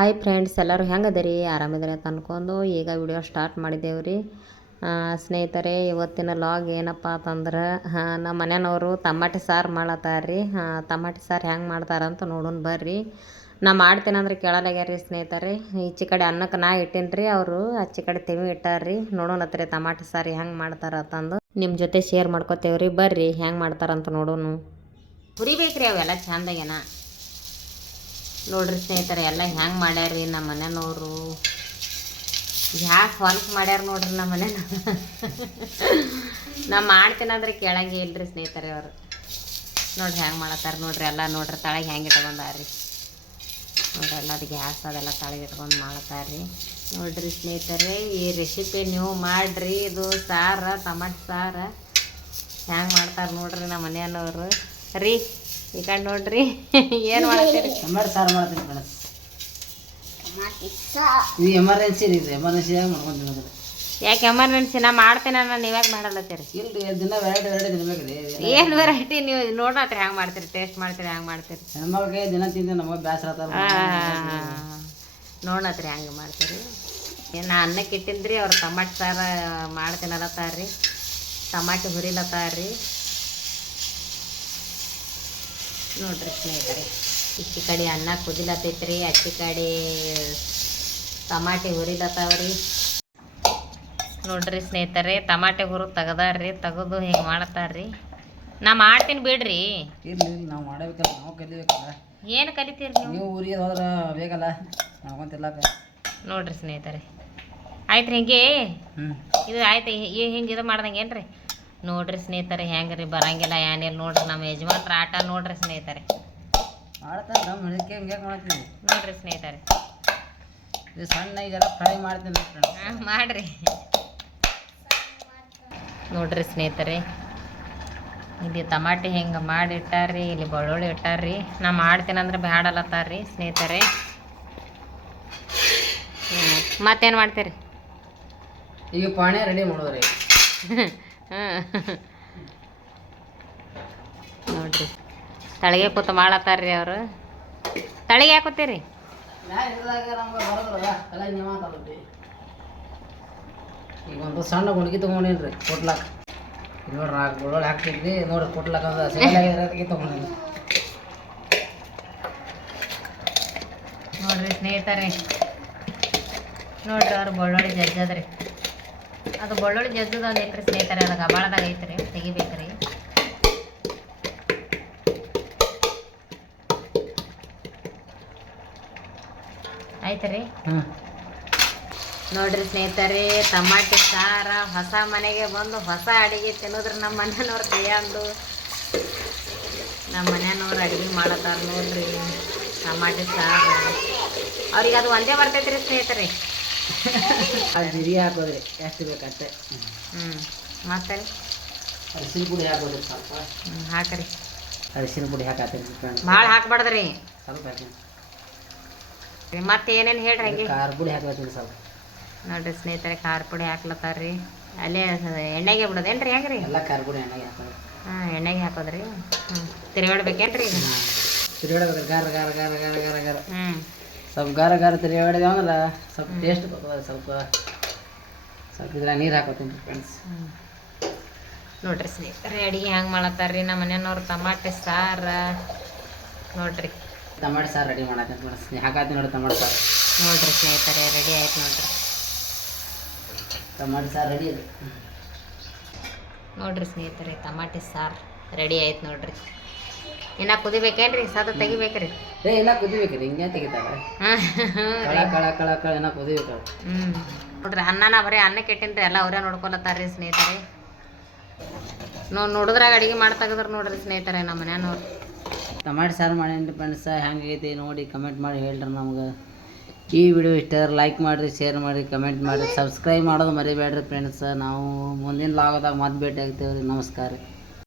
Hi friends ಎಲ್ಲರೂ ಹೆಂಗದಿರಿ? ಆರಾಮಿದ್ರೆ ಅಂತ ಅಂದ್ಕೊಂಡು ಈಗ ವಿಡಿಯೋ ಸ್ಟಾರ್ಟ್ ಮಾಡಿದ್ದೇವೆ ರೀ ಸ್ನೇಹಿತರೆ, ಇವತ್ತಿನ ಲಾಗ್ ಏನಪ್ಪ ಅಂತಂದ್ರೆ ನಮ್ಮ ಮನೆಯವರು ಟಮಾಟೆ ಸಾರು ಮಾಡತ್ತಾರ್ರಿ. ಟಮಾಟೆ ಸಾರು ಹೆಂಗೆ ಮಾಡ್ತಾರಂತ ನೋಡೋಣ ಬರ್ರಿ. ನಾ ಮಾಡ್ತೀನಂದ್ರೆ ಕೇಳಲಾಗ್ಯಾರ ಸ್ನೇಹಿತರೆ. ಈಚೆ ಕಡೆ ಅನ್ನಕ್ಕೆ ನಾ ಇಟ್ಟೀನಿ ರೀ ಅವರು ಆಚೆ ಕಡೆ ತೆವಿ ಇಟ್ಟಾರ್ರಿ. ನೋಡೋಣ ಹತ್ರ ಟಮಾಟೆ ಸಾರು ಹೆಂಗೆ ಮಾಡ್ತಾರ ಅಂತಂದು. ನಿಮ್ಮ ಜೊತೆ ಶೇರ್ ಮಾಡ್ಕೋತೇವ್ರಿ, ಬರ್ರಿ ಹೆಂಗೆ ಮಾಡ್ತಾರಂತ ನೋಡೋಣ. ಹುರಿಬೇಕ್ರಿ ಅವೆಲ್ಲ ಚಂದಾಗೇನ. ನೋಡ್ರಿ ಸ್ನೇಹಿತರೆ, ಎಲ್ಲ ಹೆಂಗೆ ಮಾಡ್ಯಾರ್ರಿ ನಮ್ಮ ಮನೆಯವರು? ಯಾಕೆ ಹೊಲಸು ಮಾಡ್ಯಾರ ನೋಡ್ರಿ ನಮ್ಮ ಮನೆ ನಾ ಮಾಡ್ತೀನಂದ್ರೆ ಕೇಳಂಗೆ ಇಲ್ರಿ ಸ್ನೇಹಿತರೆ ಅವರು. ನೋಡ್ರಿ ಹೆಂಗೆ ಮಾಡತ್ತಾರ ನೋಡ್ರಿ, ಎಲ್ಲ ನೋಡ್ರಿ, ತಳಗೆ ಹೆಂಗೆ ಇಟ್ಕೊಂಡಾರ್ರಿ. ನೋಡ್ರಿ, ಎಲ್ಲ ಅದು ಗ್ಯಾಸ್ ಅದೆಲ್ಲ ತಳಗೆ ಇಟ್ಕೊಂಡು ಮಾಡ್ತಾರ್ರಿ ನೋಡ್ರಿ ಸ್ನೇಹಿತರೆ, ಈ ರೆಸಿಪಿ ನೀವು ಮಾಡ್ರಿ, ಇದು ಸಾರ, ಟಮಾಟೆ ಸಾರ. ಹೆಂಗೆ ಮಾಡ್ತಾರೆ ನೋಡ್ರಿ ನಮ್ಮ ಮನೆಯವರು. ರೀ ಈ ಕಡೆ ನೋಡ್ರಿ ಏನು ಮಾಡ್ತೀರಿ ಟೊಮೆಟೊ ಸಾರು ಮಾಡ್ತೀನಿ ಫ್ರೆಂಡ್ಸ್ ಇದು ಎಮರ್ಜೆನ್ಸಿ ರೀ ಇದು ಎಮರ್ಜೆನ್ಸಿಯಾಗ ಮಾಡ್ಕೊಂತೀನಿ ಅಂದ್ರೆ ಯಾಕೆ ಎಮರ್ಜೆನ್ಸಿ ನಾ ಮಾಡ್ತೇನೆ ನಾನು ನೀವ್ಯಾಕೆ ಮಾಡಲತ್ತೀರಿ? ಇಲ್ರಿ ದಿನ ವೆರೈಟಿ ವೆರೈಟಿ ತಿನ್ಬೇಕು ರೀ ಏನು ವೆರೈಟಿ ನೀವು ನೋಡತ್ರಿ ಹೆಂಗೆ ಮಾಡ್ತೀರಿ ಟೇಸ್ಟ್ ಮಾಡ್ತೀರಿ ಹೆಂಗೆ ಮಾಡ್ತೀರಿ? ಹೆಣ್ಮಕ್ಳಿಗೆ ದಿನ ತಿಂದು ನಮಗೆ ಬೇಸರ ನೋಡತ್ರಿ ಹೆಂಗೆ ಮಾಡ್ತೀರಿ. ನಾ ಅನ್ನಕ್ಕೆ ಇಟ್ಟಿನ್ರಿ ಅವ್ರು ಟಮಾಟೆ ಸಾರು ಮಾಡ್ತೀನಲ್ಲತ್ತಾರ್ರಿ ಟಮಾಟೆ ಹುರಿಲತ್ತಾರ್ರಿ. ನೋಡ್ರಿ ಸ್ನೇಹಿತರೆ ಇಚ್ಚಿ ಕಡೆ ಅನ್ನ ಕುದಿಲತ್ತೈತ್ರಿ ಅಚ್ಚಿ ಕಡೆ ಟಮಾಟೆ ಹುರಿಲತ್ತಾವ್ರಿ ನೋಡ್ರಿ ಸ್ನೇಹಿತರೆ ಟಮಾಟೆ ಹುರು ತೆಗದಾರ್ರಿ ತೆಗೆದು ಹಿಂಗೆ ಮಾಡತ್ತಾರ್ರಿ ನಾ ಮಾಡ್ತೀನಿ ಬಿಡ್ರಿ. ಇರ್ಲಿ ನಾವು ಮಾಡಬೇಕಲ್ಲ ನಾವು ಕಲಿಬೇಕಲ್ಲ. ಏನು ಕಲಿತೀರಿ ನೀವು? ಊರಿಗೆ ಹೋದ್ರೆ ಬೇಕಲ್ಲ ನಾವಂತಿಲ್ಲ ನೋಡ್ರಿ ಸ್ನೇಹಿತರೆ. ಆಯ್ತು ಹಿಂಗೆ? ಹ್ಞೂ ಇದು ಆಯ್ತು ಹಿಂಗೆ ಇದು ಮಾಡ್ದಂಗೆ ಏನ್ರಿ? ನೋಡ್ರಿ ಸ್ನೇಹಿತರೆ ಹೆಂಗೆ ರೀ ಬರಂಗಿಲ್ಲ ಏನಿಲ್ಲ ನೋಡ್ರಿ ನಮ್ಮ ಯಜಮಾನ್ರ ಆಟ ನೋಡ್ರಿ ಸ್ನೇಹಿತರೆ. ನೋಡ್ರಿ ಸ್ನೇಹಿತರೆ. ಇದು ಸಣ್ಣ ಇದೆಲ್ಲ ಫ್ರೈ ಮಾಡ್ತೀನಿ ಹಾಂ ಮಾಡ್ರಿ. ನೋಡ್ರಿ ಸ್ನೇಹಿತರೆ ಇಲ್ಲಿ ಟಮಾಟೆ ಹಿಂಗೆ ಮಾಡಿ ಇಟ್ಟಾರ್ರಿ ಇಲ್ಲಿ ಬೆಳ್ಳುಳ್ಳಿ ಇಟ್ಟಾರ್ರಿ. ನಾ ಮಾಡ್ತೀನಂದ್ರೆ ಬ್ಯಾಡಲತ್ತಾರ್ರಿ ಸ್ನೇಹಿತರೆ. ಮತ್ತೇನು ಮಾಡ್ತೀರಿ? ಈಗ ಪಾಣಿ ರೆಡಿ ಮಾಡೋದ್ರಿ ನೋಡ್ರಿ. ತಳಗೆ ಕೂತು ಮಾಡತ್ತಾರ್ರಿ ಅವರು. ತಳಿಗೆ ಯಾಕೆ ಕೂತೀರಿ? ಈಗ ಒಂದು ಸಣ್ಣ ಗುಣಿಗೆ ತೊಗೊಂಡೇನ್ರಿ ಕೊಟ್ಲಾಕ ನೋಡ್ರಿ ನಾಲ್ಕು ಬೆಳ್ಳುಳ್ಳಿ ಹಾಕ್ತಿದ್ವಿ ನೋಡ್ರಿ ಕೊಟ್ಲಾಕ ಒಂದು ಸೇಲಾಗಿ ತೊಗೊಂಡೇನಿ ನೋಡ್ರಿ ಸ್ನೇಹಿತರೆ ನೋಡ್ರಿ ಅವ್ರು ಬಳ್ಳೊಳ್ಳಿ ಜಜ್ಜದ್ರಿ. ಅದು ಬೆಳ್ಳುಳ್ಳಿ ಜಜ್ಜದ ಒಂದು ಐತ್ರಿ ಸ್ನೇಹಿತರೆ ಅದು ಗಬಾಳದಾಗ ಐತ್ರಿ ತೆಗಿಬೇಕ್ರಿ. ಆಯ್ತ್ರಿ? ನೋಡ್ರಿ ಸ್ನೇಹಿತರೆ ಟಮಾಟಿ ಸಾರ ಹೊಸ ಮನೆಗೆ ಬಂದು ಹೊಸ ಅಡಿಗೆ ತಿನ್ನೋದ್ರ ನಮ್ಮ ಮನೆಯವ್ರ ಕೈಯಂದು ನಮ್ಮ ಮನೆಯವ್ರು ಅಡಿಗೆ ಮಾಡತ್ತಾರ ನೋಡ್ರಿ. ಟಮಾಟಿ ಸಾರು. ಅವ್ರಿಗೆ ಅದು ಒಂದೇ ಬರ್ತೈತ್ರಿ ಸ್ನೇಹಿತರೆ. ಅದು ಬಿರಿ ಹಾಕೋದ್ರಿ ಎಷ್ಟು ಬೇಕತ್ತೆ ಹ್ಞೂ ಮತ್ತೆ? ಅರಿಶಿನ ಪುಡಿ ಹಾಕೋದ್ರಿ ಸ್ವಲ್ಪ. ಹ್ಞೂ ಹಾಕ್ರಿ. ಅರಿಶಿನ ಪುಡಿ ಹಾಕತ್ತೀನಿ ಭಾಳ ಹಾಕ್ಬಾರ್ದ್ರಿ. ಸ್ವಲ್ಪ ಹಾಕಿ ಮತ್ತೆ ಏನೇನು ಹೇಳ್ರಿ ಹಂಗೆ? ಖಾರ ಪುಡಿ ಹಾಕ್ಲತ್ತೀನಿ ಸ್ವಲ್ಪ. ನೋಡ್ರಿ ಸ್ನೇಹಿತರೆ ಖಾರ ಪುಡಿ ಹಾಕ್ಲತ್ತಾರ್ರಿ. ಅಲ್ಲೇ ಎಣ್ಣೆಗೆ ಬಿಡೋದೇನ್ರಿ ಹೆಂಗ್ರಿ? ಎಲ್ಲ ಖಾರ ಪುಡಿ ಎಣ್ಣೆಗೆ ಹಾಕೋದು ಹಾಂ ಎಣ್ಣೆಗೆ ಹಾಕೋದ್ರಿ. ಹ್ಞೂ ತಿರುಗಾಡ್ಬೇಕೇನ್ರಿ? ಈಗ ತಿರುಗಾಡ್ಬೇಕು ಗಾರ ಗಾರ ಗಾರ ಗಾರ ಗಾರ ಗಾರ. ಹ್ಞೂ ಸ್ವಲ್ಪ ಗಾರ ಗಾರ ಅಂದ್ರೆ ಸ್ವಲ್ಪ ಟೇಸ್ಟ್ ಬರ್ತದೆ ಸ್ವಲ್ಪ ಸ್ವಲ್ಪ ಇದ್ರ ನೀರು ಹಾಕೋತೀನಿ ಫ್ರೆಂಡ್ಸ್. ನೋಡ್ರಿ ಸ್ನೇಹಿತರೆ ಅಡಿಗೆ ಹೆಂಗೆ ಮಾಡತ್ತಾರ್ರಿ ನಮ್ಮ ಮನೆಯವ್ರು? ಟಮಾಟೆ ಸಾರ. ನೋಡ್ರಿ. ಟಮಾಟೆ ಸಾರು ರೆಡಿ ಮಾಡತ್ತೀನಿ ಸ್ನೇಹ. ಹಾಕತ್ತೀನಿ ನೋಡಿ ಟಮಾಟೆ ಸಾರು. ನೋಡ್ರಿ ಸ್ನೇಹಿತರೆ ರೆಡಿ ಆಯ್ತು ನೋಡ್ರಿ. ಟಮಾಟೆ ಸಾರು ರೆಡಿ ಇದೆ. ನೋಡ್ರಿ ಸ್ನೇಹಿತರೆ ಟಮಾಟೆ ಸಾರು ರೆಡಿ ಆಯ್ತು ನೋಡ್ರಿ. ಇನ್ನ ಕುದಿಬೇಕೇನ್ರಿ? ಸದ ತೆಗಿಬೇಕ್ರಿ. ಏ ಎಲ್ಲ ಕುದಿಬೇಕು ರೀ ಹಿಂಗೆ ತೆಗಿತಾರ. ಕಳ ಕಳ ಕಳ ಕುದಿಬೇಕು ನೋಡ್ರಿ ಅನ್ನನ ಬರೀ ಅನ್ನಕ್ಕೆ ಇಟ್ಟಿನ್ರಿ ಎಲ್ಲ ಅವರೇ ನೋಡ್ಕೊಲತ್ತಾರ್ರಿ ಸ್ನೇಹಿತರೆ. ನೋ ನೋಡಿದ್ರಾಗ ಅಡಿಗೆ ಮಾಡ್ತಾಗದ್ರ ನೋಡ್ರಿ ಸ್ನೇಹಿತರೆ ನಮ್ಮ ಮನೆಯವ್ರು ಟಮಾಟೆ ಸಾರು ಮಾಡೇನ್ರಿ ಫ್ರೆಂಡ್ಸ್ ಹೆಂಗೈತಿ ನೋಡಿ ಕಮೆಂಟ್ ಮಾಡಿ ಹೇಳ್ರಿ ನಮ್ಗೆ. ಈ ವಿಡಿಯೋ ಇಷ್ಟ ಲೈಕ್ ಮಾಡಿರಿ ಶೇರ್ ಮಾಡಿರಿ ಕಮೆಂಟ್ ಮಾಡಿರಿ ಸಬ್ಸ್ಕ್ರೈಬ್ ಮಾಡೋದು ಮರಿಬೇಡ್ರಿ ಫ್ರೆಂಡ್ಸ್. ನಾವು ಮುಂದಿನ ಲಾಗದಾಗ ಮತ್ತೆ ಭೇಟಿ ಆಗ್ತೇವೆ ರೀ ನಮಸ್ಕಾರ. ರೀ